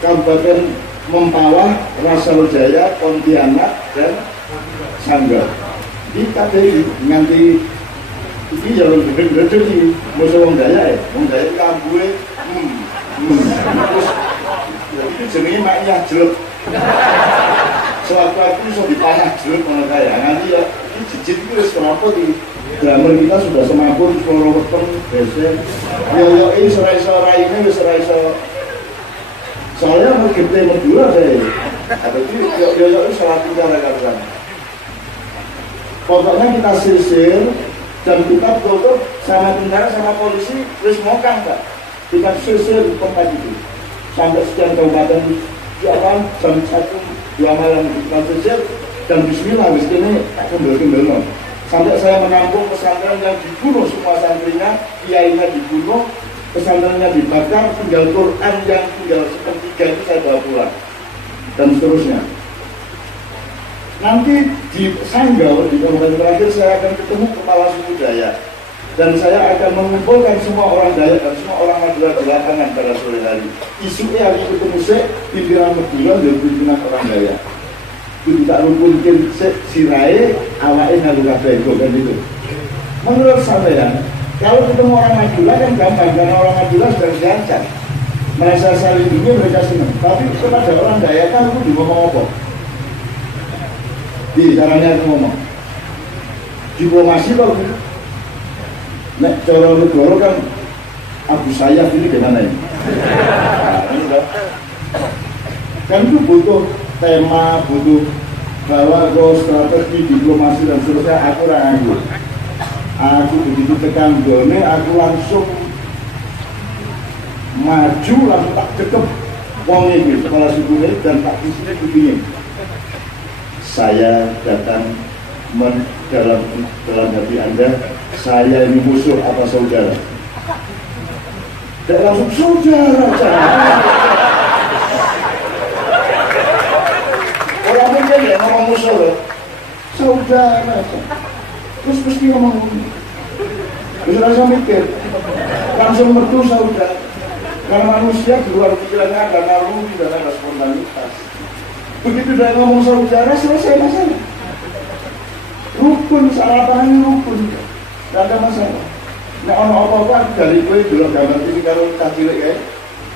Kabupaten Mempawah, Rasarojaya, Pontianak, dan Sanggau. Di KPI nganti ini ya bener-bener di musuh wong Daya ya, wong Daya kambuhe terus itu jenenge maknya jelek. Sewaktu-waktu iso dipanah jelek ngono kae. Nganti ya iki jijik iki wis kenapa di drummer kita sudah semaput loro weteng besen. Yo ini ora iso raine wis ora iso. Soalnya mau gede Madura saya. Tapi yo salah tinggal kan. Pokoknya kita sisir dan kita tutup sama tentara sama polisi wis mokang Pak. Kita sisir tempat itu sampai sekian kabupaten jalan jam 1-2 malam kita sisir dan bismillah wis kene tak kendel-kendel. Sampai saya menampung pesantren yang dibunuh semua santrinya, kiainya dibunuh, pesantrennya dibakar, tinggal Quran yang tinggal sepertiga itu saya bawa pulang dan seterusnya. Nanti di Sanggau, di kabupaten terakhir saya akan ketemu kepala suku Dayak dan saya akan mengumpulkan semua orang Dayak dan semua orang Madura di lapangan pada sore hari. Isunya hari ketemu saya pimpinan Madura dan pimpinan orang Dayak. Itu tidak rukunkin sirai awake ngalu kabeh kan itu. Menurut saya, kalau ketemu orang Madura kan gampang karena orang Madura sudah diancam. Merasa saling dingin mereka senang. Tapi kepada orang Dayak kan aku ngomong apa? Di caranya aku ngomong diplomasi kalau gitu. Nek cara negara kan Abu Sayyaf ini gimana ini? Kan itu butuh tema, butuh bahwa strategi diplomasi dan seterusnya. Aku ragu. Aku begitu tekan gone, aku langsung maju, langsung tak cekep wong ini kepala suku dan tak isinya kupingin. Saya datang dalam hati Anda, saya ini musuh apa saudara? Dan langsung saudara. Orang mungkin ya ngomong musuh loh, saudara. Terus mesti ngomong, bisa rasa mikir, langsung merdu saudara. Karena manusia di luar pikirannya ada naluri dan ada spontanitas. Begitu dia ngomong saudara, selesai masalah. Rukun, salah paham rukun, tidak ada masalah. Nah, apa-apa dari gue dulu gambar ini kalau cilik ya,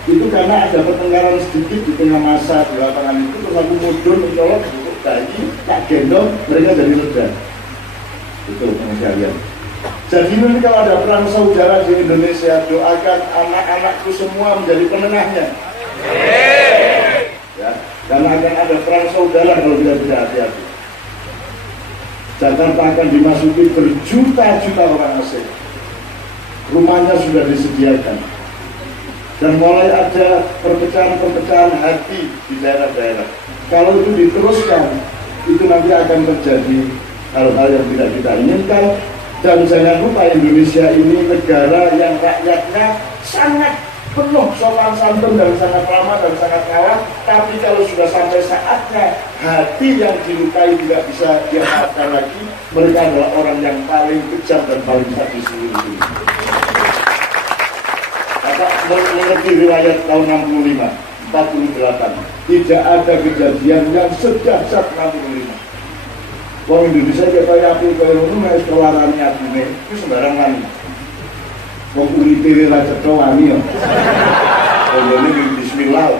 itu karena ada pertengkaran sedikit di tengah masa di lapangan itu, terus aku mudun mencolok, duduk bayi, tak gendong, mereka jadi reda. Itu pengajaran. Jadi nanti kalau ada perang saudara di Indonesia, doakan anak-anakku semua menjadi penengahnya. Ya, karena akan ada perang saudara kalau kita tidak hati-hati. Jakarta akan dimasuki berjuta-juta orang asing. Rumahnya sudah disediakan. Dan mulai ada perpecahan-perpecahan hati di daerah-daerah. Kalau itu diteruskan, itu nanti akan terjadi hal-hal yang tidak kita inginkan. Dan jangan lupa Indonesia ini negara yang rakyatnya sangat penuh sopan santun dan sangat ramah dan sangat kawan. Tapi kalau sudah sampai saatnya hati yang dilukai tidak bisa dimaafkan lagi, mereka adalah orang yang paling kejam dan paling sadis di dunia. Kata mengerti riwayat tahun 65, 48, tidak ada kejadian yang sedahsyat 65. Wong Indonesia kaya api kaya ngono nek kelarane atine itu sembarangan. Wong uripe ra cetha wani yo. Ngene bismillah.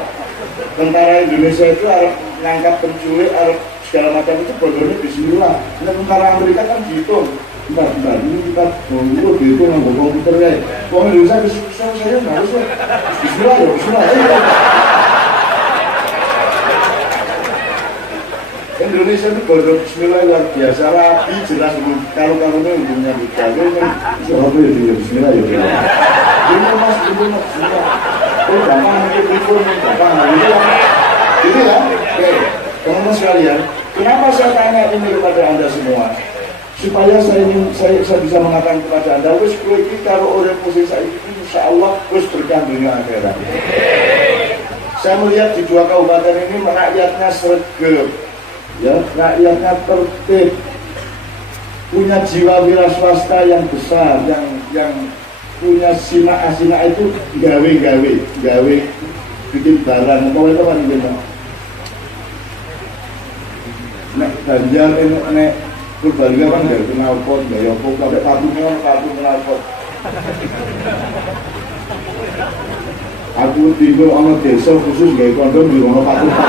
Tentara Indonesia itu arep ngangkat penculik, arep segala macam itu bodohnya bismillah. Nek tentara Amerika kan dihitung. Bentar, ini kita ngomong dihitung nganggo komputer kae. Wong Indonesia susah saya harus bismillah ya, bismillah. Indonesia itu bodoh bismillah luar biasa, rapi jelas kalau-kalaunya ujungnya dijaga kan siapa ya dia bismillah ya ini mas bismillah gampang gampang gitu kan. Oke, teman-teman sekalian, kenapa saya tanya ini kepada anda semua supaya saya bisa mengatakan kepada anda wis kowe iki karo urip posisi saiki insyaallah wis berkah dunia akhirat. Saya melihat di dua kabupaten ini rakyatnya sregep, ya, rakyatnya tertib, punya jiwa wira swasta yang besar, yang punya sinak itu gawe bikin barang, kau itu kan gimana? Nek Banjar, nek Purbalingga kan gak kenal pot, gak yopok, sampai kartu kenal pot. Aku timbul sama desa khusus gak kondom di rumah Pak Tuhan.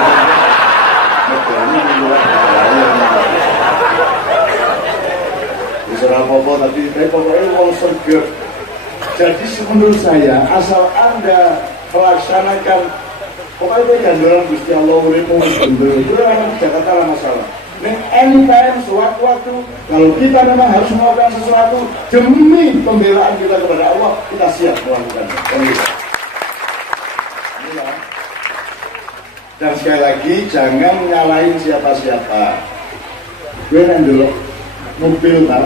Bisa apa-apa tapi pokoknya mau sergap. Jadi menurut saya asal Anda melaksanakan pokoknya gandolan Gusti Allah urimu itu memang di Jakarta lah masalah. Nih anytime sewaktu-waktu kalau kita memang harus melakukan sesuatu demi pembelaan kita kepada Allah, kita siap melakukannya. Dan sekali lagi jangan nyalain siapa-siapa. Gue dulu mobil Pak,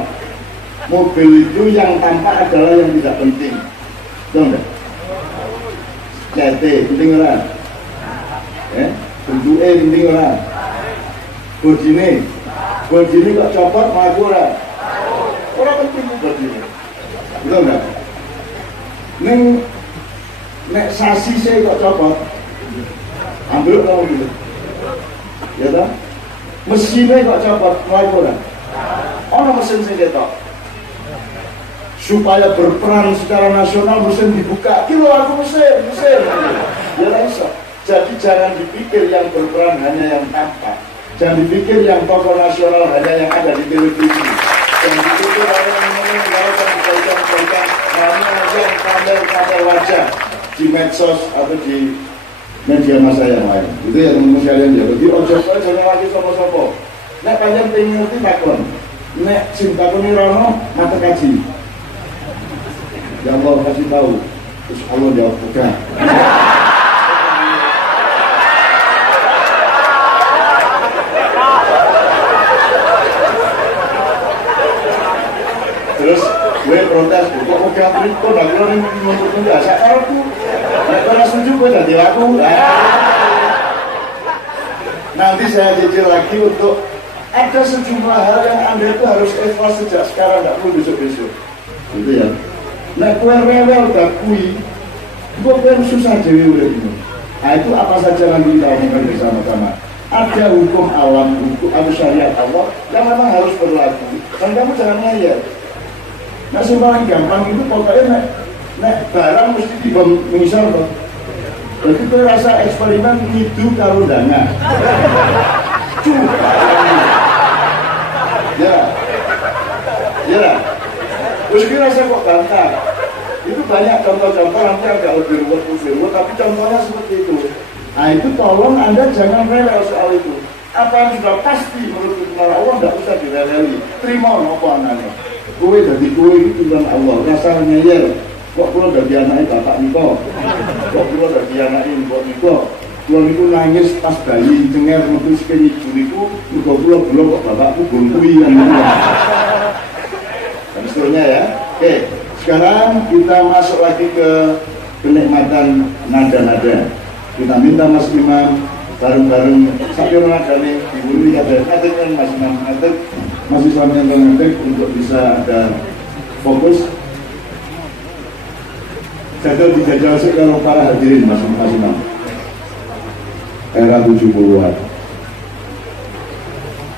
mobil itu yang tampak adalah yang tidak penting, tahu nggak? CT penting orang, bentuknya penting orang, bodi kok copot melaku orang penting bodi, betul nggak? Nek sasi saya kok copot, ambil kamu gitu, ya toh? Mesinnya kok copot melaku orang. Orang mesin sing ketok supaya berperan secara nasional mesin dibuka kilo aku mesin ya lah iso. Jadi jangan dipikir yang berperan hanya yang tampak, jangan dipikir yang tokoh nasional hanya yang ada di televisi, jangan dipikir orang yang melakukan kebaikan hanya yang kamera wajah di medsos atau di media massa yang lain. Itu yang teman-teman sekalian ya. Jadi ojo jangan lagi sopo-sopo. Nek panjang pengen ngerti takon, nek cinta kuni rono mata kaji. Ya Allah kasih tahu, terus Allah jawab bukan. Terus gue protes, kok udah kok dah keluar menurut saya aku, nek ora setuju gue dah dilaku. Nanti saya jujur lagi untuk ada sejumlah hal yang Anda itu harus ikhlas sejak sekarang, tidak perlu besok-besok gitu ya. Nah kue rewel gak kui gue susah jadi udah ini. Nah itu apa saja nanti kita omongkan bersama-sama. Ada hukum alam, hukum atau syariat Allah yang memang harus berlaku dan kamu jangan ngeyel. Nah paling gampang itu pokoknya nek barang mesti dibom misal toh. Jadi kue rasa eksperimen itu kalau dana ya, terus kira saya kok bantah. Itu banyak contoh-contoh nanti agak lebih ruwet, tapi contohnya seperti itu. Nah itu tolong Anda jangan rewel soal itu. Apa yang sudah pasti menurut Tuhan Allah tidak usah direweli. Terima nopo anaknya. Kue dari kue itu Tuhan Allah. Rasanya ya, kok pulau dari anaknya bapak Niko, kok pulau dari anaknya Mbok Niko. Pulau itu nangis pas bayi cengar metu sekali ibu niku, muga pulau kok bapakku bungkui kan. Dan seterusnya ya. Oke, sekarang kita masuk lagi ke kenikmatan nada-nada. Kita minta Mas Imam bareng-bareng sakit nadane diburi ada ngetik kan Mas Imam ngetik, Mas Islam yang ngetik untuk bisa ada fokus. Jadwal dijajal sih kalau para hadirin Mas Imam. Era 70-an.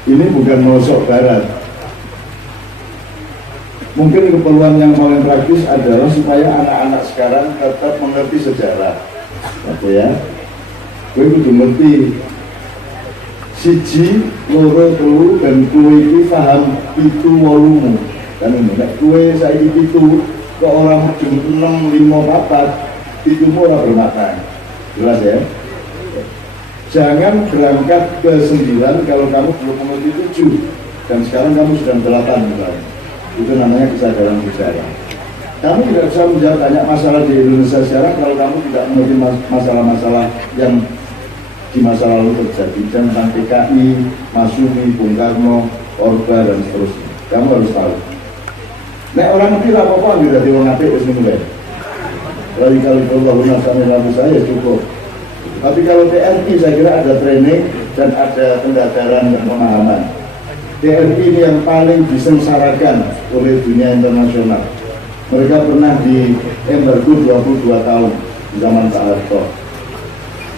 Ini bukan melosok barat. Mungkin keperluan yang paling praktis adalah supaya anak-anak sekarang tetap mengerti sejarah. Oke ya. Gue kudu ngerti siji, loro, telu dan kue itu paham itu wolumu. Kan ini, nek kue saiki itu kok orang jam 6, 5, 4 itu ora bermakna. Jelas ya? Jangan berangkat ke 9 kalau kamu belum mengerti 7 dan sekarang kamu sudah 8 misalnya. Itu namanya kesadaran sejarah. Kamu tidak bisa menjawab banyak masalah di Indonesia sekarang kalau kamu tidak mengerti masalah-masalah yang di masa lalu terjadi tentang PKI, Masyumi, Bung Karno, Orba dan seterusnya. Kamu harus tahu. Nek orang ngerti apa-apa tidak di orang apik wis mulai. Kali-kali kalau nasane lalu saya cukup. Tapi kalau TNI saya kira ada training dan ada pendadaran dan pemahaman. TNI ini yang paling disengsarakan oleh dunia internasional. Mereka pernah di embargo 22 tahun di zaman Pak Harto.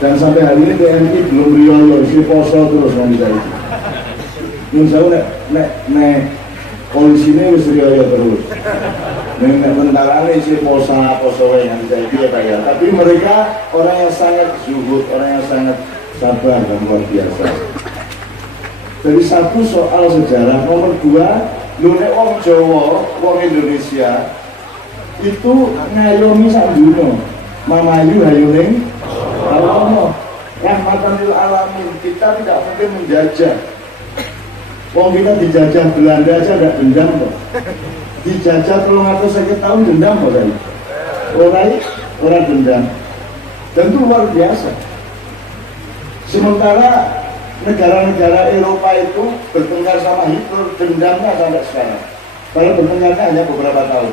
Dan sampai hari ini TNI belum riyo isi poso terus nanti saya. Yang saya nek polisi ini wis riyo terus. Nek tentara ini isi poso yang saya ya. Tapi mereka orang yang sangat zuhud, orang yang sangat sabar dan luar biasa. Jadi satu soal sejarah, nomor dua, nek wong Jawa, wong Indonesia itu ngayomi sak dunya. Mamayu hayuning Allah, rahmatan lil alamin. Kita tidak mungkin menjajah. Wong kita dijajah Belanda aja tidak dendam kok. Dijajah 350 tahun dendam kok tadi. Orang dendam. Dan itu luar biasa. Sementara negara-negara Eropa itu bertengkar sama Hitler, dendamnya sampai sekarang. Kalau bertengkarnya hanya beberapa tahun.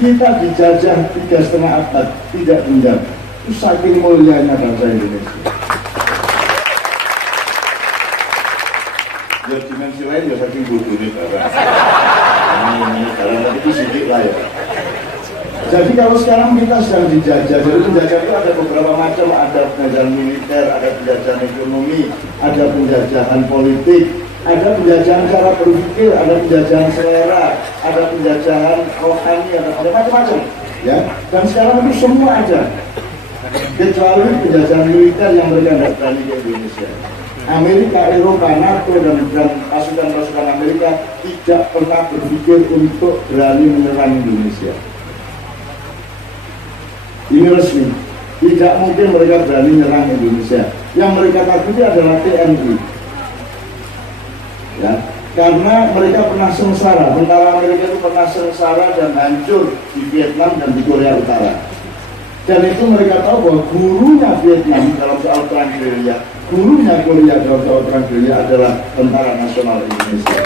Kita dijajah 3,5 abad, tidak dendam. Itu saking mulianya bangsa Indonesia. Ya dimensi lain ya saking bodohnya barang. Ini karena itu sedikit lah ya. Jadi kalau sekarang kita sedang dijajah, jadi penjajah itu ada beberapa macam, ada penjajahan militer, ada penjajahan ekonomi, ada penjajahan politik, ada penjajahan cara berpikir, ada penjajahan selera, ada penjajahan rohani, ada macam-macam, ya. Dan sekarang itu semua ada, kecuali penjajahan militer yang mereka tidak berani ke Indonesia. Amerika, Eropa, NATO dan pasukan-pasukan Amerika tidak pernah berpikir untuk berani menyerang Indonesia. Ini resmi, tidak mungkin mereka berani menyerang Indonesia. Yang mereka takuti adalah TNI, ya, karena mereka pernah sengsara. Tentara Amerika itu pernah sengsara dan hancur di Vietnam dan di Korea Utara. Dan itu mereka tahu bahwa gurunya Vietnam dalam soal perang gerilya, gurunya Korea dalam soal perang gerilya adalah Tentara Nasional Indonesia.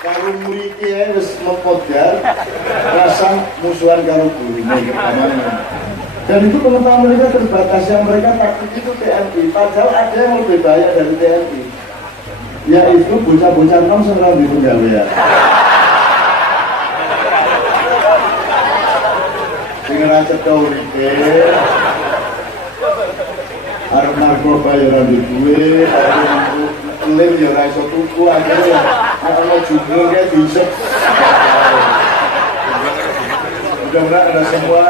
Kalau muridnya harus mempodar rasa musuhan kalau gurunya pertama. Dan itu pengetahuan mereka terbatas, yang mereka takut itu TNI. Padahal ada yang lebih bahaya dari TNI, yaitu bocah-bocah nom serang di penjara. Dengan cetok urike, arep narkoba ya ora duwe, lem ya ora iso tuku, akhirnya ana jumlah kayak diisep. Mudah-mudahan ada semua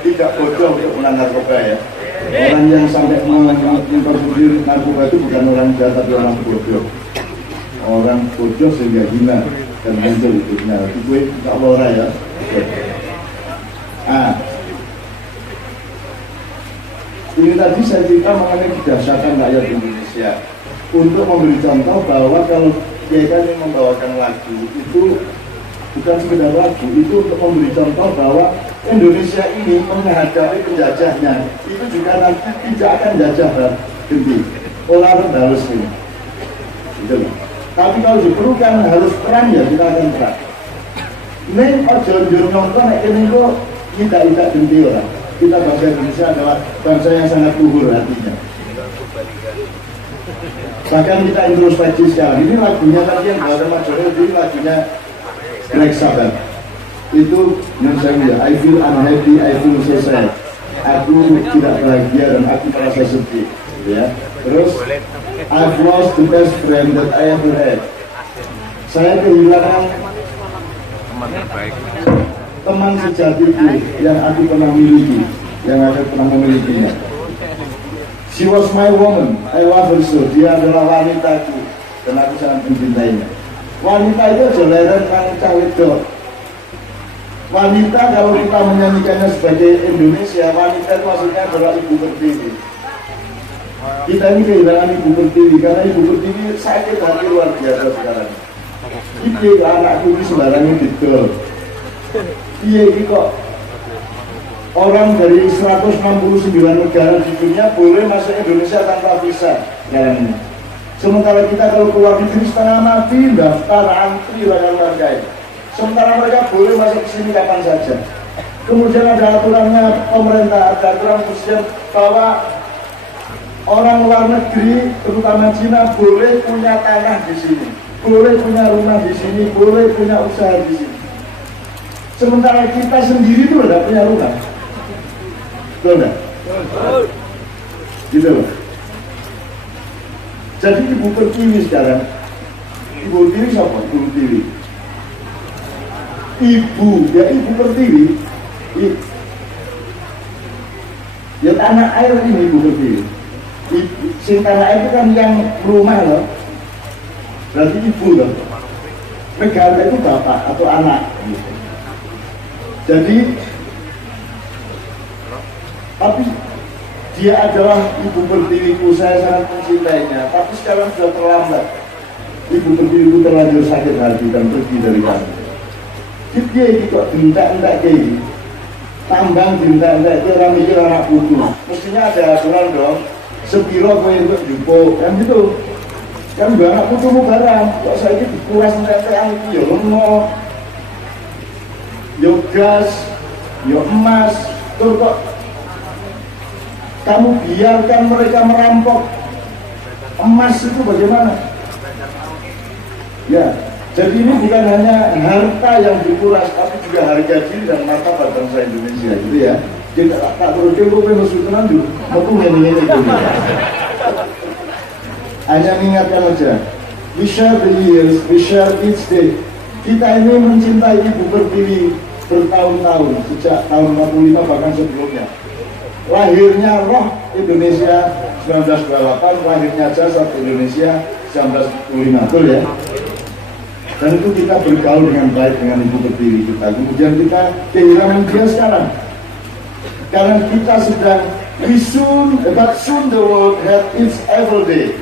tidak bodoh untuk menang narkoba ya. Orang yang sampai memperbudir narkoba itu bukan orang jahat tapi orang bodoh. Orang bodoh sehingga hina dan hancur hidupnya. Itu gue tak lora ya. Ini tadi saya cerita mengenai kedahsyatan rakyat Indonesia untuk memberi contoh bahwa kalau kita ingin membawakan lagu itu bukan sekedar lagu, itu untuk memberi contoh bahwa Indonesia ini menghadapi penjajahnya itu juga nanti tidak akan jajah ganti orang harus ini gitu loh. Tapi kalau diperlukan harus perang ya kita akan perang. Ini ojo nonton ini kok tidak ganti orang. Kita bangsa Indonesia adalah bangsa yang sangat luhur hatinya. Bahkan kita introspeksi sekarang. Ini lagunya tadi yang bahasa Majorel, ini lagunya Black Sabbath. Itu yang saya bilang, I feel unhappy, I feel so sad. Aku tidak bahagia dan aku merasa sedih. Ya. Terus, I've lost the best friend that I ever had. Saya kehilangan teman sejatiku yang aku pernah miliki, yang aku pernah memilikinya. She was my woman, I love her so. Dia adalah wanitaku dan aku sangat mencintainya. Wanita itu aja leren kang cawedok. Wanita kalau kita menyanyikannya sebagai Indonesia, wanita itu maksudnya adalah Ibu Pertiwi. Kita ini kehilangan Ibu Pertiwi karena Ibu Pertiwi sakit hati luar biasa sekarang. Iki anakku ini sembarangnya didol. Iya ini kok orang dari 169 negara di dunia boleh masuk Indonesia tanpa visa sekarang ini. Sementara kita kalau keluar negeri setengah mati, daftar antri rangkaian. Sementara mereka boleh masuk ke sini kapan saja. Kemudian ada aturannya pemerintah, ada aturan presiden bahwa orang luar negeri, terutama Cina, boleh punya tanah di sini, boleh punya rumah di sini, boleh punya usaha di sini. Sementara kita sendiri itu tidak punya rumah. Betul nggak? Gitu loh. Jadi Ibu Pertiwi sekarang, Ibu Pertiwi siapa? Ibu Pertiwi. Ibu Pertiwi. Ya tanah air ini Ibu Pertiwi. Si tanah air itu kan yang rumah loh. Berarti ibu loh. Negara itu bapak atau anak. Gitu. Jadi, tapi dia adalah Ibu Pertiwiku, saya sangat mencintainya. Tapi sekarang sudah terlambat. Ibu Pertiwiku terlanjur sakit hati dan pergi dari kami. Dia ini kok dindak-ndak kayak gini. Tambang dindak-ndak itu orang mikir anak putu. Mestinya ada aturan dong. Sepiro kowe untuk jupuk kan gitu. Kan dua anak putu barang. Kok saya ini dikuras entek-entekan iki ya lemah. Yo gas, yo emas, tuh kok kamu biarkan mereka merampok emas itu bagaimana? Ya, jadi ini bukan hanya harta yang dikuras, tapi juga harga diri dan martabat bangsa Indonesia, gitu ya. Kita tak perlu coba musuh tenan dulu, aku ini itu. Hanya mengingatkan aja, we share the years, we share each day. Kita ini mencintai Ibu Pertiwi bertahun-tahun, sejak tahun 45 bahkan sebelumnya. Lahirnya roh Indonesia 1928, lahirnya jasad Indonesia 1945, betul ya? Dan itu kita bergaul dengan baik dengan Ibu Pertiwi kita. Kemudian kita kehilangan dia sekarang. Karena kita sedang but soon the world had its evil day.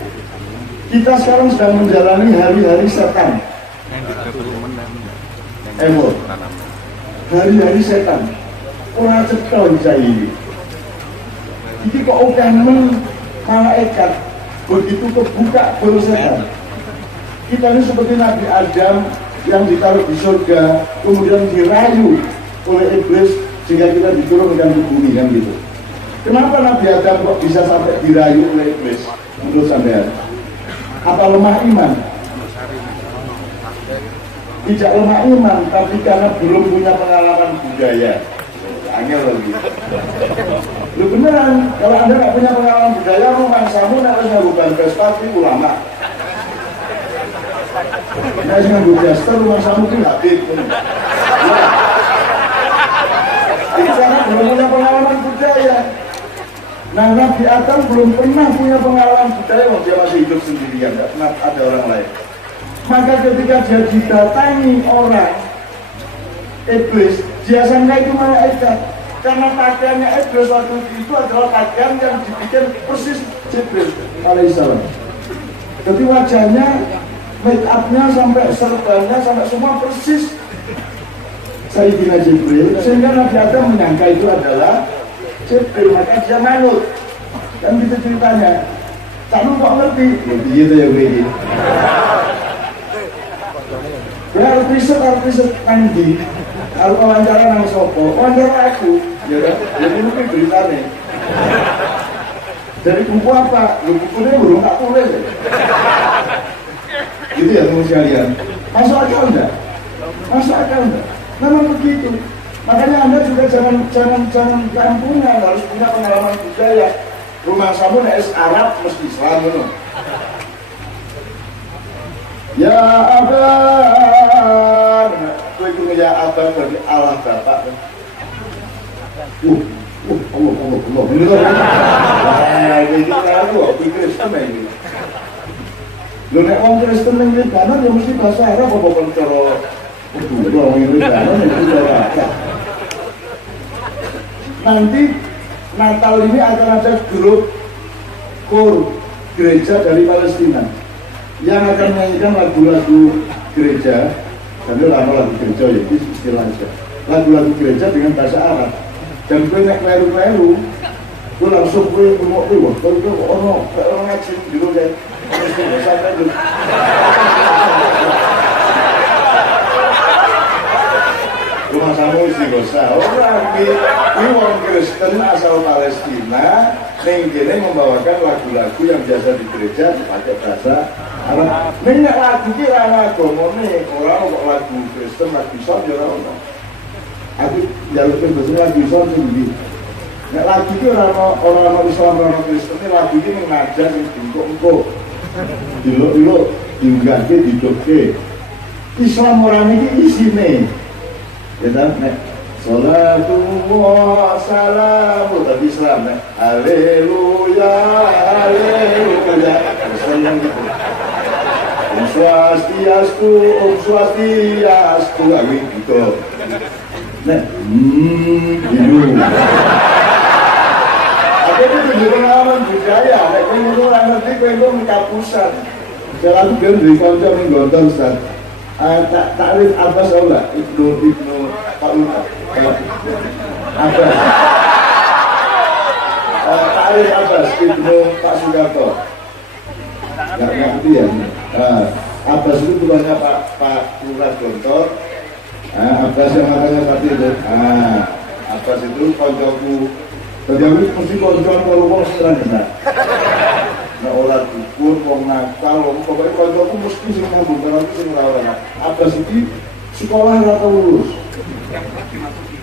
Kita sekarang sedang menjalani hari-hari setan. Evil. Hari-hari setan. Orang cekel bisa ini. Ini kok udah malaikat begitu kebuka baru setan. Kita ini seperti Nabi Adam yang ditaruh di surga, kemudian dirayu oleh iblis sehingga kita diturunkan ke bumi kan gitu. Kenapa Nabi Adam kok bisa sampai dirayu oleh iblis? Menurut sampean? Apa lemah iman? Tidak lemah iman, tapi karena belum punya pengalaman budaya. Angel lagi. Lu beneran, kalau Anda nggak punya pengalaman budaya, rumah samu harus ngabukan Vespa ulama. Nah, ngabukan Vespa rumah samu itu habib. Itu karena belum punya pengalaman budaya. Nah, Nabi Adam belum pernah punya pengalaman budaya, dia masih hidup sendirian, nggak pernah ada orang lain. Maka ketika dia didatangi orang iblis, dia sangka itu malaikat. Karena pakaiannya iblis waktu itu adalah pakaian yang dibikin persis Jibril alaihissalam. Jadi wajahnya, make upnya sampai serbannya sampai semua persis Sayyidina Jibril. Sehingga Nabi Adam menyangka itu adalah Jibril, maka dia manut. Dan gitu ceritanya. Tak lu kok ngerti? Gitu ya begini. Ya harus riset nanti. Kalau wawancara nang sopo, wawancara aku, ya kan? Jadi mungkin beritanya. Dari buku apa? Bukunya belum tak tulis. Gitu ya teman sekalian. Masuk akal enggak? Masuk akal enggak? Memang begitu. Makanya Anda juga jangan kampungan, harus punya pengalaman budaya. Rumah samu es Arab mesti Islam gitu. Ya Abang, itu ya Abang bagi Allah Bapak. Allah. Ini loh. Nah, ini kan aku Kristen ini. Lo nek wong Kristen ning Libanon ya mesti bahasa Arab apa cara wong Libanon itu bahasa. Nanti Natal ini akan ada grup kor gereja dari Palestina yang akan menyanyikan lagu-lagu gereja, dan itu lagu gereja ya, itu istilahnya lagu-lagu gereja dengan bahasa Arab. Dan gue nek kleru-kleru, gue langsung gue ngomong, wah, kalau gue orang ngaji gitu kan, terus gue sampai dulu. Rumah samu isi dosa, orang ini orang Kristen asal Palestina, yang kini membawakan lagu-lagu yang biasa di gereja dipakai bahasa Arab. Ini lagu kira lagu nih, orang kok lagu Kristen, lagu Islam, ya orang. aku jalur Kristen lagi Islam sendiri. Nek lagi itu orang Islam orang Kristen ini lagi ini ngajar yang bingkok-bingkok, dilok-dilok, diunggahke, didokke. Islam orang ini isine, ya kan? Nek Salatullah salamu tadi Islam, nek Haleluya, Haleluya, seneng gitu. Om Swastiastu, Om Swastiastu, lagi gitu. Nek, gitu. Aku itu tunjuk pengalaman budaya, nek kowe ngono ora ngerti kowe engko mikapusan. Jalan ben duwe kanca ning Gontor Ustaz. Takrif Abbas ora Ibnu Pak Luka. Abbas. Takrif Abbas Ibnu Pak Sugarto. Enggak ngerti ya. Abbas itu bukannya Pak Lurah Gontor. Abbas yang makanya tadi itu. Abbas itu kancaku. Tadi aku mesti koncoan kalau wong seneng enak. Nek ora dukur, wong nakal, pokoknya kancaku mesti sing ngambung karo sing ora ora. Abbas iki sekolah ora tau lulus.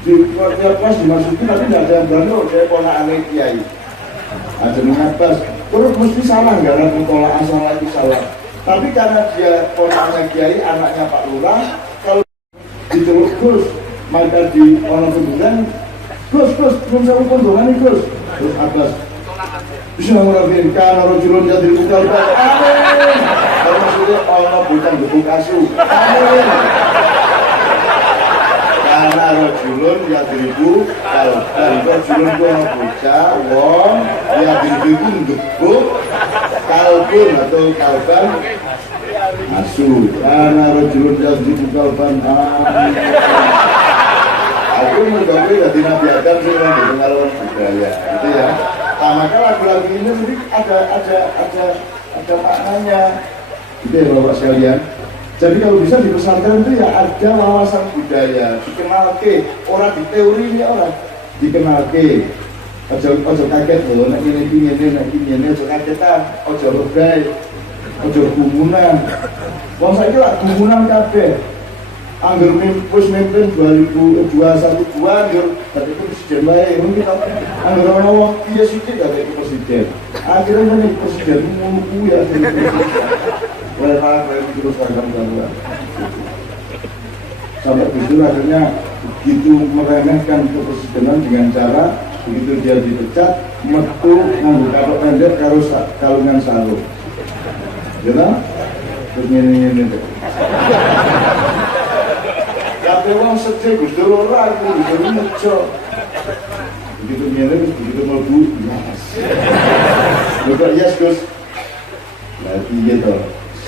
Di tiap kelas dimasukin tapi nggak ada yang berani saya ponakane kiai. Jeneng Abbas, terus mesti salah gara pola asal itu salah. Tapi karena dia ponakane kiai, anaknya Pak Lurah, kalau diceluk Gus, maka di orang kemudian Gus, belum saya kondongan nih Gus. Terus Abbas, bisa mengurangkan orang julun jadi bukan amin. Kalau maksudnya orang bukan gebuk asu, amin. Karena rojulun ya diribu kalban, rojulun itu orang bocah, wong ya diribu gebuk kalbun atau kalban asu. Karena rojulun ya diribu kalban, amin. Aku mengganggu dari Nabi Adam sih orang pengalaman budaya, gitu ya. Nah, maka lagu-lagu ini sendiri ada maknanya, gitu ya Bapak sekalian. Jadi kalau bisa di pesantren itu ya ada wawasan budaya, dikenal ke orang di teori ini orang dikenal ke. Ojo kaget loh, nak ini, ojo kagetan, ojo lebay, ojo gumunan. Wong saiki lak gumunan kabeh. Angger mimpin 2021 yo dadi presiden wae mungkin angger ono wong iya sithik gak dadi presiden. Akhirnya menjadi presiden ngono kuwi ya. Wah, terus agama. Sampai begitu akhirnya begitu meremehkan kepresidenan dengan cara begitu dia dipecat metu nganggo kapok pendek karo kalungan sarung. Ya kan? Terus ngene-ngene. Tapi orang sedih, Gus Dur ora aku, Gus Dur mejo. Begitu nyelek, begitu mlebu, yes. Betul yes Gus. Lagi gitu.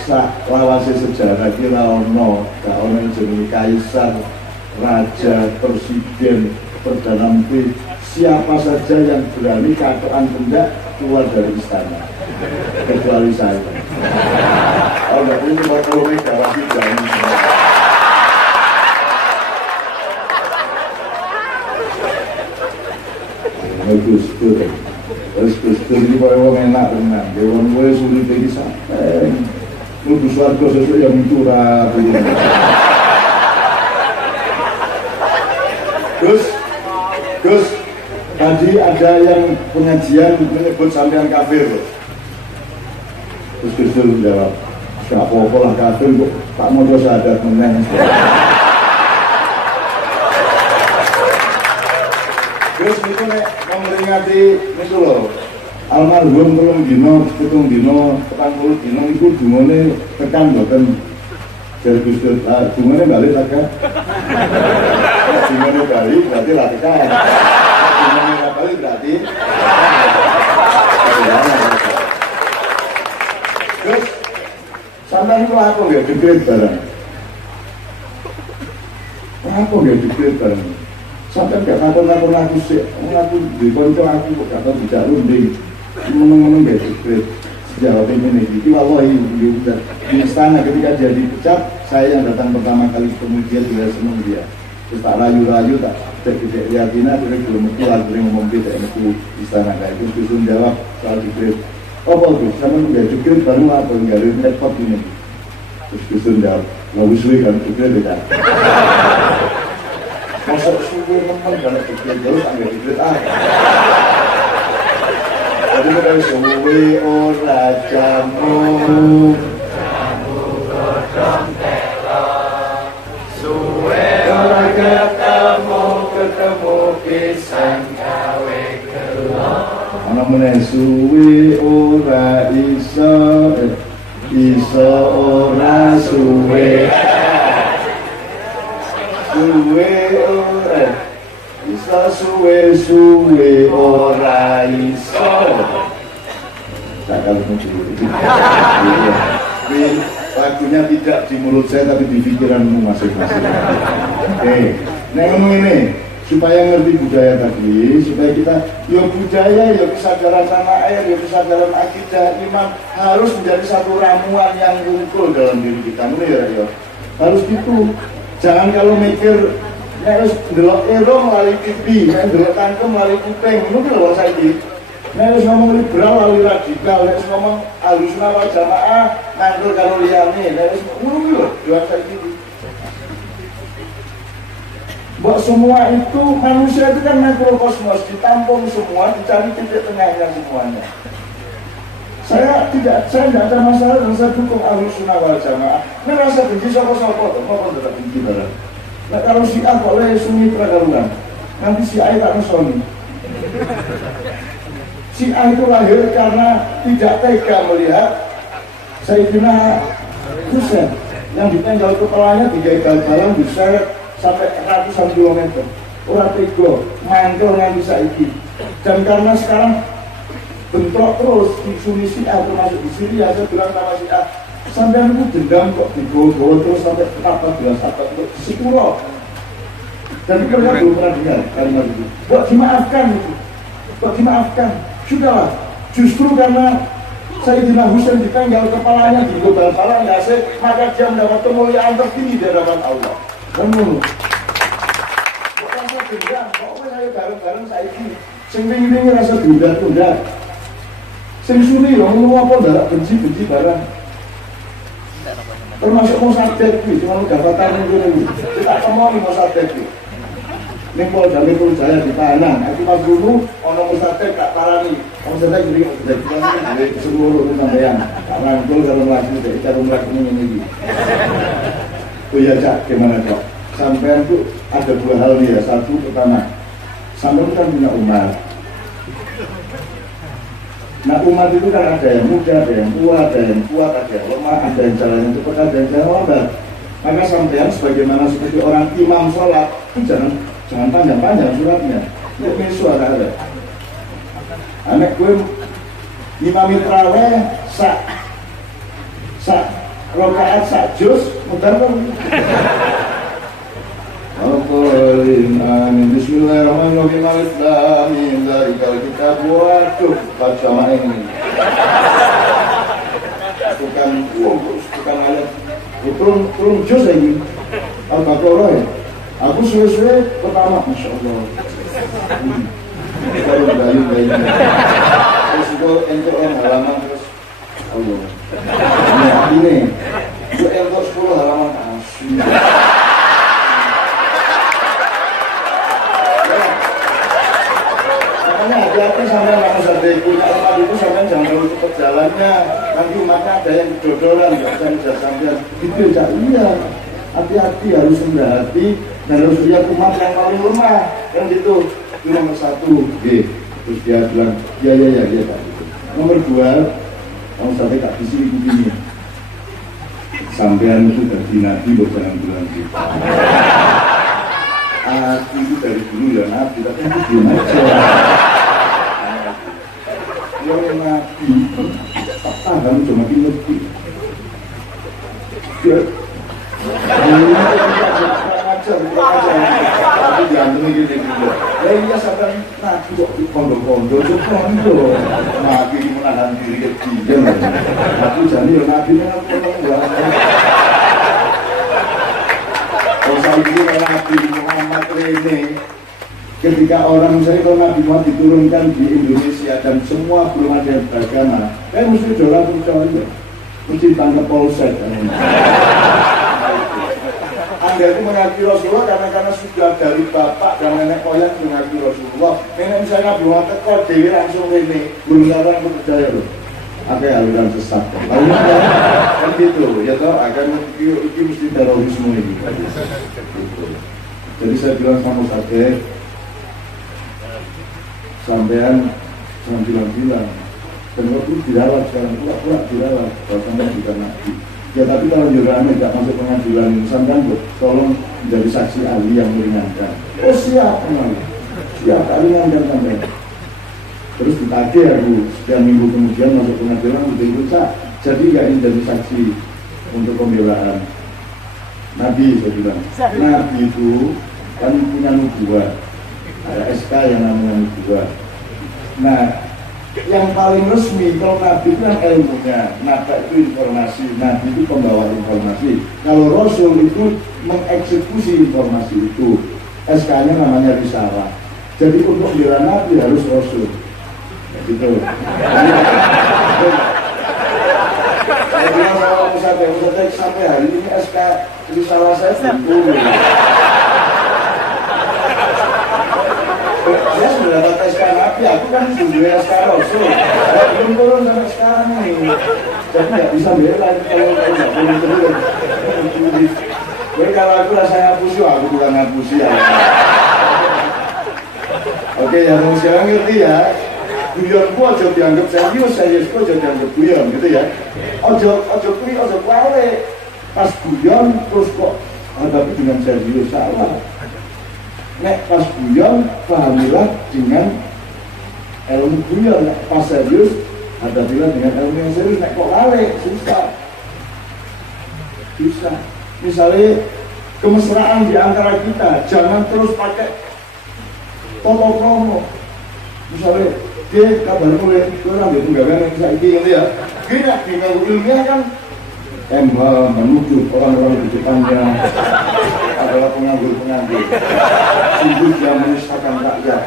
Sak lawase sejarah ki ora ono, gak ono jenenge kaisar, raja, presiden, perdana menteri, siapa saja yang berani katokan benda keluar dari istana. Kecuali saya. Oh, enggak ini mau kalau megawati jangan. Gus Dur ini kalau orang enak tenan, dewan gue sulit lagi sampai untuk suarga sesuatu yang curah. Gus, tadi ada yang pengajian menyebut sampean kafir. Terus Gus Dur menjawab, siapa lah kafir kok tak mau sadar meneng. Terus itu nek memperingati itu loh almarhum telung dino, pitung dino, 40 dino itu dungane tekan boten dari Gus Dur. Dungane balik agak. Dungane balik berarti lah tekan. Dungane balik berarti. Terus sampai itu apa ya dekret barang? Apa ya dekret barang? Sampai gak takut-takut aku sih, aku di konco aku kok gak tau bijak runding meneng-meneng gak sekret sejawab ini wallahi di istana ketika dia dipecat, saya yang datang pertama kali ketemu dia seneng dia terus tak rayu-rayu, tak cek-cek liatina terus belum itu lagu yang ngomong dia itu istana kayak itu, terus jawab soal sekret apa tuh, sama gak sekret baru apa, gak ada laptop ini terus jawab, gak usui kan sekret beda masuk gue nemen kalau begitu terus anggar duit jadi kita suwe ora jamu godhong telo suwe ora ketemu pisan gawe gelo ana meneh suwe ora iso ora suwe ora iso suwe ora iso takkan muncul lagunya tidak di mulut saya tapi di pikiranmu masing-masing. Oke, nah ini supaya ngerti budaya tadi, supaya kita budaya, kesadaran tanah air, kesadaran akidah, iman harus menjadi satu ramuan yang ngumpul dalam diri kita. Ini ya, harus gitu. Jangan kalau mikir harus delok ero melalui TV, delok tangkem melalui kuping, itu lho saiki. Harus ngomong liberal lalu radikal, harus ngomong Ahlussunnah wal Jamaah nangkul karo liyane, harus ngono lho, jual saiki. Buat semua itu manusia itu kan mikrokosmos, ditampung semua, dicari titik tengahnya semuanya. Saya tidak ada masalah dan saya dukung Ahlussunnah wal Jamaah. Ini rasa benci sapa-sapa, apa tidak benci barang. Nah kalau si A kok oleh Sunni pergaluan, nanti si A tak nusoni. Si A itu lahir karena tidak tega melihat Sayyidina Husain yang ditenggal kepalanya digagal-galang diseret sampai ratusan kilometer. Orang tega, mantul nganti saiki. Dan karena sekarang bentrok terus di Sunni Syiah termasuk di Syria, saya bilang sama si A, sampai itu dendam kok dibawa-bawa terus sampai 14 abad untuk Sipuro. Dan kalian belum pernah dengar kalimat itu. Buat dimaafkan itu, buat dimaafkan. Sudahlah, justru karena Sayyidina Husain ditanggal kepalanya di global kepala maka dia mendapat kemuliaan tertinggi di hadapan Allah. Dan menurut rasa dendam, pokoknya saya bareng-bareng saiki sing wingi rasa tunda-tunda. Sing Sunni lho ngono apa ndak benci-benci barang. Termasuk Mosaddegh iki, cuma dapatan ngene iki. Kita ngomong Mosaddegh iki. Ning Polda Metro Jaya ditahanan, aku Mas Guru ana Mosaddegh tak parani. Mosaddegh jadi dari seluruh sampeyan. Tak rangkul karo mlaku dari cara mlaku ngene iki. Oh iya Cak, gimana Cak? Sampean tuh ada dua hal nih ya. Satu pertama, sampean kan punya umat. Nah umat itu kan ada yang muda, ada yang tua, ada yang kuat, ada yang lemah, ada yang jalan yang cepat, ada yang jalan lambat. Maka sampean sebagaimana seperti orang imam sholat itu jangan panjang-panjang suratnya. Itu suara ada. Anak gue imam traweh sak rokaat sak juz mutar kan. Amin. Bismillahirrahmanirrahim. Alif lam mim. Dzalikal kitab. Waduh, baca ini. Bukan ayat. Turun juz lagi. Al-Baqarah ya. Aku suwe-suwe pertama, Masya Allah. Kalau bayi. Terus itu untuk halaman terus Allah. Ini. Itu untuk 10 halaman asli. Hati-hati sampai nggak usah punya umat itu sampai jangan terlalu cepat jalannya. Nanti umatnya ada yang dodoran, nggak bisa ngejar sampean. Itu ya, iya. Hati-hati, harus rendah hati dan harus lihat umat yang paling lemah. Yang itu nomor 1. Terus dia bilang, ya Pak. Nomor 2, kamu sampai tak di sini begini. Sampean itu dari nabi, jangan bilang gitu. Aku itu dari dulu ya nabi, tapi aku belum aja. Yang nabi, tak tahan cuma makin lebih. Tapi jantung ini gitu. Ya iya sampai nabi kok di pondok-pondok itu pondok. Nabi menahan diri ke dia. Aku jadi ya nabi ini aku enggak. Kalau itu Nabi Muhammad ini ketika orang saya kalau Nabi Muhammad diturunkan di Indonesia dan semua belum ada yang beragama, mesti dolar percaya, mesti tangkap polsek. Anda itu mengakui Rasulullah karena sudah dari bapak dan nenek moyang mengakui Rasulullah. Nenek misalnya belum teko dewi langsung ini berusaha untuk percaya loh. Ada aliran sesat. Lalu kan gitu, ya toh akan itu mesti terorisme ini. Gitu. Jadi saya bilang sama Ustadz, sampean jangan bilang-bilang. Dan waktu dirawat sekarang pura-pura dirawat, bahkan juga nabi. Ya tapi kalau jurame tidak masuk pengadilan insan kan, tolong menjadi saksi ahli yang meringankan. Oh siap, siap ringankan sampai. Terus ditagih aku sekian minggu kemudian masuk pengadilan betul Cak. Jadi nggak ini jadi saksi untuk pembelaan Nabi, saya bilang. Nabi itu kan punya nubuat, ada SK yang namanya nubuat. Nah, yang paling resmi kalau Nabi itu kan ilmunya, Nabi itu informasi, Nabi itu pembawa informasi. Kalau Rasul itu mengeksekusi informasi itu, SK-nya namanya risalah. Jadi untuk membela Nabi harus Rasul. Ya gitu. Saya bilang sama Ustadz sampai hari ini SK risalah saya belum. Saya sudah dapat SK Nabi, aku kan sudah SK Rasul. Belum turun sampai sekarang ini. Jadi nggak bisa bela kalau nggak boleh turun. Jadi kalau aku rasanya ngapusi, aku bukan ngapusi ya. Oke, ya sekarang ngerti ya. Guyonku aja dianggap seriusku aja dianggap guyon gitu ya. Ojo kuale. Pas guyon terus kok hadapi dengan serius, salah. Nek pas guyon pahamilah dengan ilmu guyon, nek pas serius hadapilah dengan ilmu yang serius. Nek kok lale susah. Bisa. Misalnya kemesraan di antara kita jangan terus pakai toto promo. Misalnya dia kabar mulai kurang gitu nggak kan bisa ini ya. Kita tinggal ilmiah kan menuju orang-orang di depannya adalah penganggur-penganggur. Sungguh dia menistakan rakyat.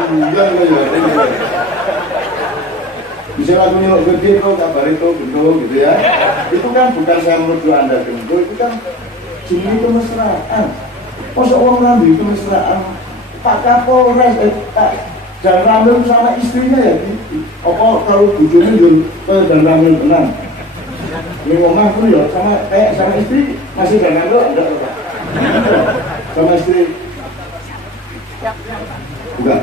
Kemudian ya. Misalnya aku nyelok gede itu, kabar itu, gitu ya. Itu kan bukan saya menuduh Anda gendut, itu kan jenis kemesraan. Masa orang rambi kemesraan, Pak Kapolres, dan Ramil sama istrinya ya gitu. Apa kalau bujurnya dan Ramil tenang. Ini ngomong pun ya sama istri masih dan Ramil enggak Pak. Sama istri. Enggak.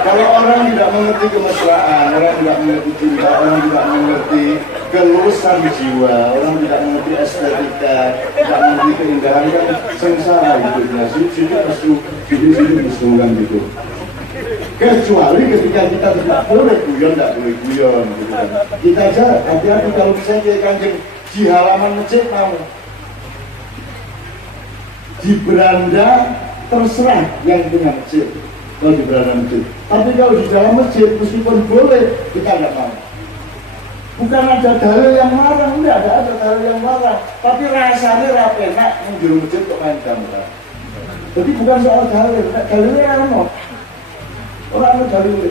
Kalau orang tidak mengerti kemesraan, orang tidak mengerti cinta, orang tidak mengerti kelurusan jiwa, orang tidak mengerti estetika, tidak mengerti keindahan, kan sengsara hidupnya. Sini kan gitu. Kecuali ketika kita tidak boleh guyon, tidak boleh guyon gitu kan. Kita aja hati-hati kalau misalnya kayak Kanjeng di halaman masjid mau di beranda terserah yang punya masjid kalau di beranda masjid. Tapi kalau di dalam masjid meskipun boleh kita tidak mau. Bukan ada dalil yang marah, enggak ada dalil yang marah. Tapi rasanya rapenak di masjid kok main gamelan. Jadi bukan soal dalil, dalilnya apa? Orang dalil.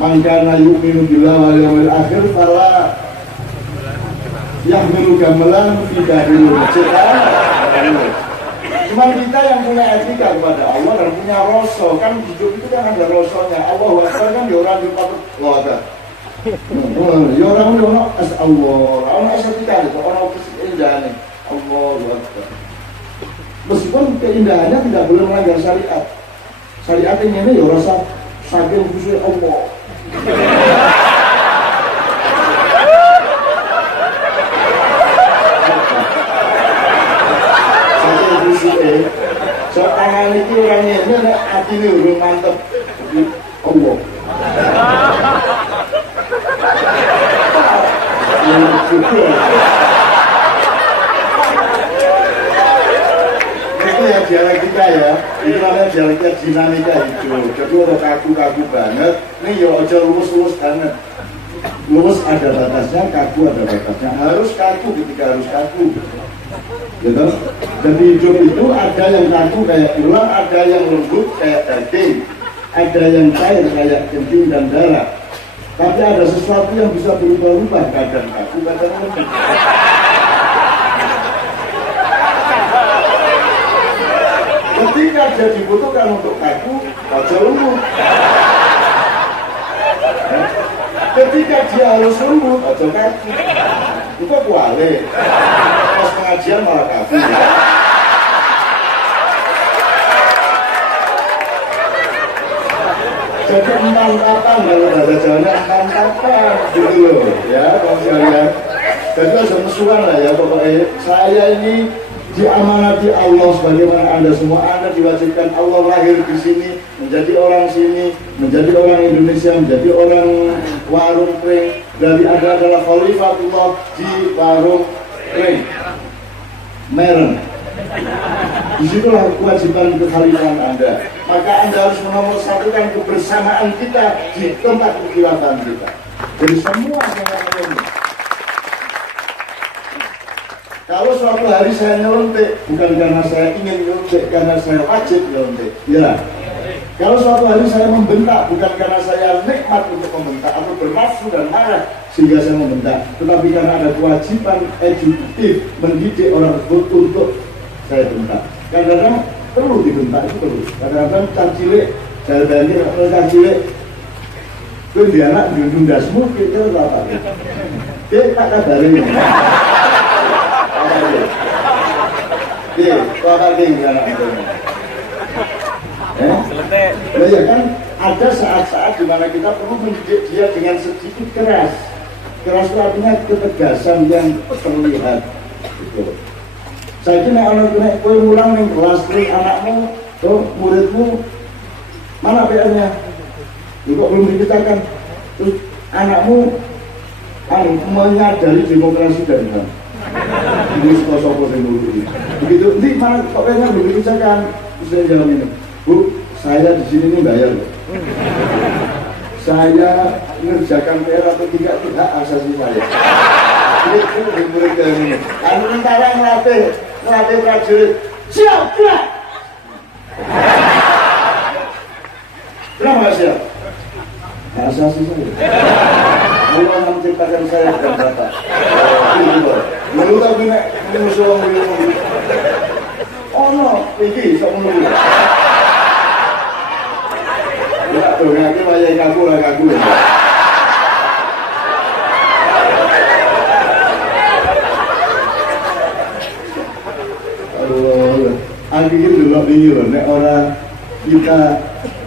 Man kana yu'minu billahi wal yawmil akhir fala yahmilu gamelan fi dahril masjid. Cuma kita yang punya etika kepada Allah dan punya rasa, kan hidup itu kan ada rasanya. Allahu Akbar kan ya orang dipatut Allah ada. Ya orang Allah estetika itu, orang keindahan Allahu Akbar. Meskipun keindahannya tidak boleh melanggar syariat. Syariat ini ya rasa saking khusus Allah. So tangan itu orangnya ini hati ini udah mantep Allah. Itu ya dialektika ya, itu namanya dialektika dinamika hidup. Jadi udah kaku-kaku banget, ini ya aja lurus-lurus banget. Lurus ada batasnya, kaku ada batasnya. Harus kaku ketika harus kaku. gitu. Jadi hidup itu ada yang kaku kayak tulang, ada yang lembut kayak daging, ada yang cair kayak kencing dan darah. Tapi ada sesuatu yang bisa berubah-ubah, kadang kaku, kadang lembut. Ketika dia dibutuhkan untuk kaku, aja lembut. Ketika dia harus lembut, aja kaku. Itu kuali. Pas pengajian malah kaku. Jadi empan-empan kalau bahasa Jawanya empan-empan gitu loh, ya kalau sekalian. Jadi harus musuhan lah ya pokoknya. Saya ini diamanati Allah sebagaimana Anda semua. Anda diwajibkan Allah lahir di sini, menjadi orang sini, menjadi orang Indonesia, menjadi orang warung kering. Dari Anda adalah Khalifatullah di warung kering Meren. Disitulah kewajiban kekhalifahan Anda. Maka Anda harus menomorsatukan kebersamaan kita di tempat kekhilafan kita. Jadi semua ini. Kalau suatu hari saya nyelontek, bukan karena saya ingin nyelontek, karena saya wajib nyelontek. Ya. Kalau suatu hari saya membentak, bukan karena saya nikmat untuk membentak atau bernafsu dan marah sehingga saya membentak, tetapi karena ada kewajiban edukatif mendidik orang tersebut untuk saya bentak. Kadang-kadang perlu dibentak, itu perlu. Kadang-kadang cilik, saya bayangin kalau cilik, itu dia anak dundung dasmu, kita apa? Dia tak kabarin. Dia, kau kabarin dia anak itu. Ya kan ada saat-saat di mana kita perlu mendidik dia dengan sedikit keras. Keras itu artinya ketegasan yang terlihat. Gitu. Saya kira anak kena kue mulang nih kelas anakmu, tuh muridmu mana PR-nya? Juga belum diceritakan. Terus anakmu menyadari demokrasi dari mana? Ini sopo yang dulu ini. Begitu, ini mana kok PR-nya belum diceritakan? Terus saya jawab ini, Bu, saya di sini nih bayar loh. Saya mengerjakan PR atau tidak itu hak asasi saya. Itu murid ini. Anu tentara ngelatih prajurit. Siap, siap. Kenapa nggak siap? Hak asasi saya. Allah menciptakan saya dan Bapak. Menurut aku nek musuh ngomong. Oh no, iki sok ngono. Ya, tuh, ngaki wajah kaku lah kaku. Aduh, aku ini dulu ini loh, nek orang kita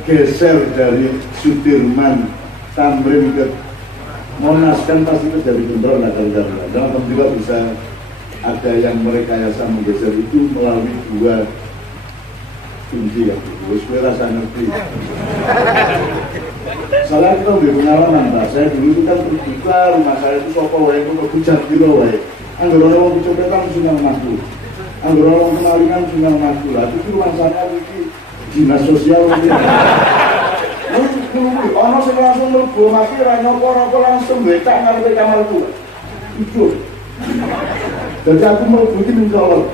geser dari Sudirman, Tamrin ke Monas kan pasti itu dari bentrok nakal-nakalan. Dan juga bisa ada yang merekayasa menggeser itu melalui dua kunci ya, terus gue rasa ngerti. Soalnya kita udah pengalaman, Pak. Saya dulu itu kan terbuka rumah saya itu sopo wae, itu kebujat gitu wae. Anggur orang kecopetan sudah masuk, anggur orang kemalingan sudah masuk. Lah itu rumah saya itu dinas sosial gitu. Ono sing langsung mlebu mati ra nyopo-nyopo langsung becak ngarepe kamarku. Itu. Jadi aku mlebu iki mencolot.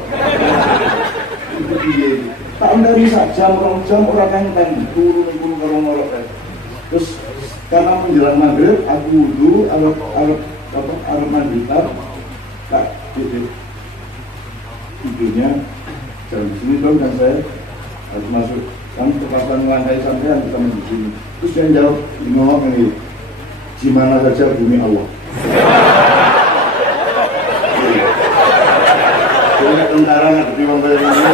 Itu piye? Tak ndari sak jam, 2 jam ora kenteng turu karo ngorok kae. Terus karena menjelang maghrib aku wudu, arep mandi tak tidur. Tidurnya jam sini dong kan saya harus masuk kan kepasang lantai sampean kita di sini. Terus dia jawab ngomong ini, di mana saja bumi Allah. Jadi tentara ngadepi wong kaya ngene.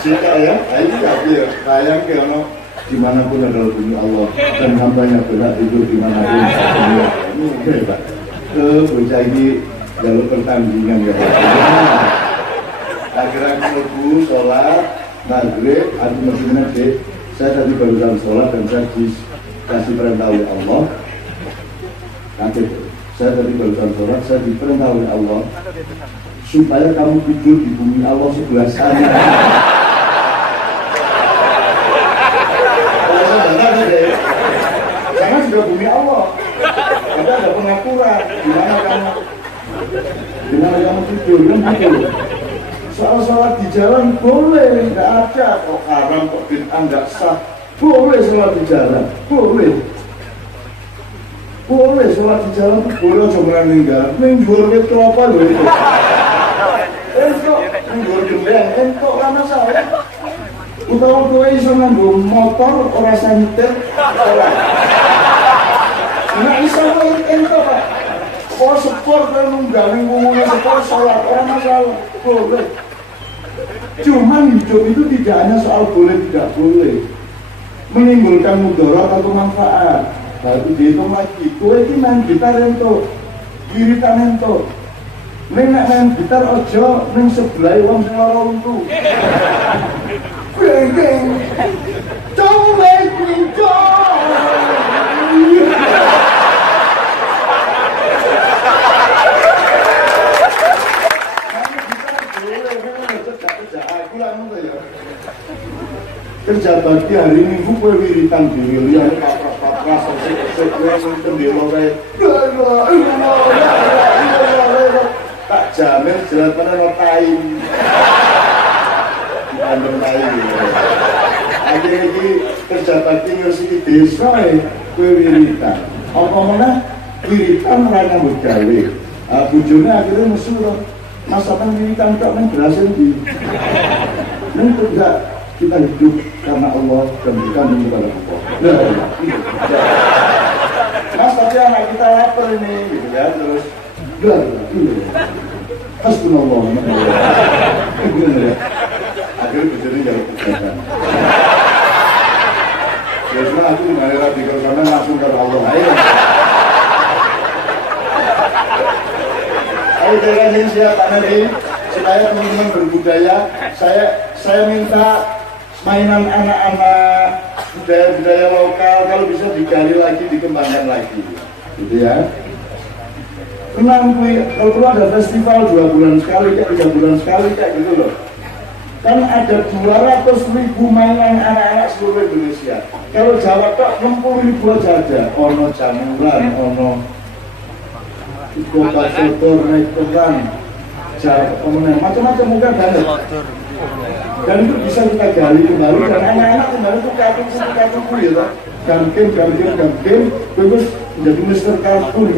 Sika ya, ini ya, sayang ke ono dimanapun adalah bumi Allah dan hambanya berhak hidup dimanapun. Ini hebat. Bocah ini jalur pertandingan ya. Akhirnya aku mlebu sholat maghrib, aku masih saya tadi barusan sholat dan saya dikasih perintah oleh Allah. Nanti saya tadi barusan sholat, saya diperintah oleh Allah supaya kamu tidur di bumi Allah sebelah sana. Jangan sudah bumi Allah. Ada pengaturan di mana kamu dengan kamu tidur kan gitu. Soal sholat di jalan boleh, nggak ada kok haram, kok bid'ah, nggak sah. Boleh sholat di jalan, boleh. Boleh sholat di jalan tuh boleh, coba meninggal. Minggur itu apa loh itu? Minggur gembeng, entok lah masalah. Utawa kowe iso nganggo motor ora santer sholat. Nah iso kowe entok Pak. Kok sepur kowe nunggangi ngomongnya sepur sholat, ora masalah. Boleh. Cuman hidup itu tidak hanya soal boleh tidak boleh, menimbulkan mudarat atau manfaat. Baru dihitung lagi, kowe ini main gitar ento, wiritan ento. Nek main gitar ojo ning sebelah wong sing lara untu. Geng, don't make me go. Kerja bakti hari Minggu kowe wiritan dhewe liyane papras-papras sik kowe sing kendelo kae tak jamin jelatane ono tai diandem tai akhirnya iki kerja bakti ngresiki desa kowe wiritan apa meneh wiritan ora nyambut gawe bojone akhirnya mesu Mas Satang wiritan kok nang berhasil di nang kerja kita hidup karena Allah dan kita kepada Allah. Mas tapi anak kita lapar ini, gitu ya terus. Hasbunallah. Akhirnya berjadi jalur kegiatan. Ya cuma aku dimana radikal karena langsung ke Allah. Ayo jagain siapa nanti supaya teman-teman berbudaya. Saya minta mainan anak-anak budaya-budaya lokal kalau bisa digali lagi, dikembangkan lagi, gitu ya. Tenang kalau perlu ada festival 2 bulan sekali, kayak 3 bulan sekali, kayak gitu loh. Kan ada 200.000 mainan anak-anak seluruh Indonesia. Kalau Jawa kok 60.000 aja ada. Ono jamuran, ono kota kotor, naik terang, macam-macam mungkin banyak. Dan itu bisa kita gali kembali dan anak-anak kembali itu kartun ya, gamkin terus menjadi Mr. Kartun.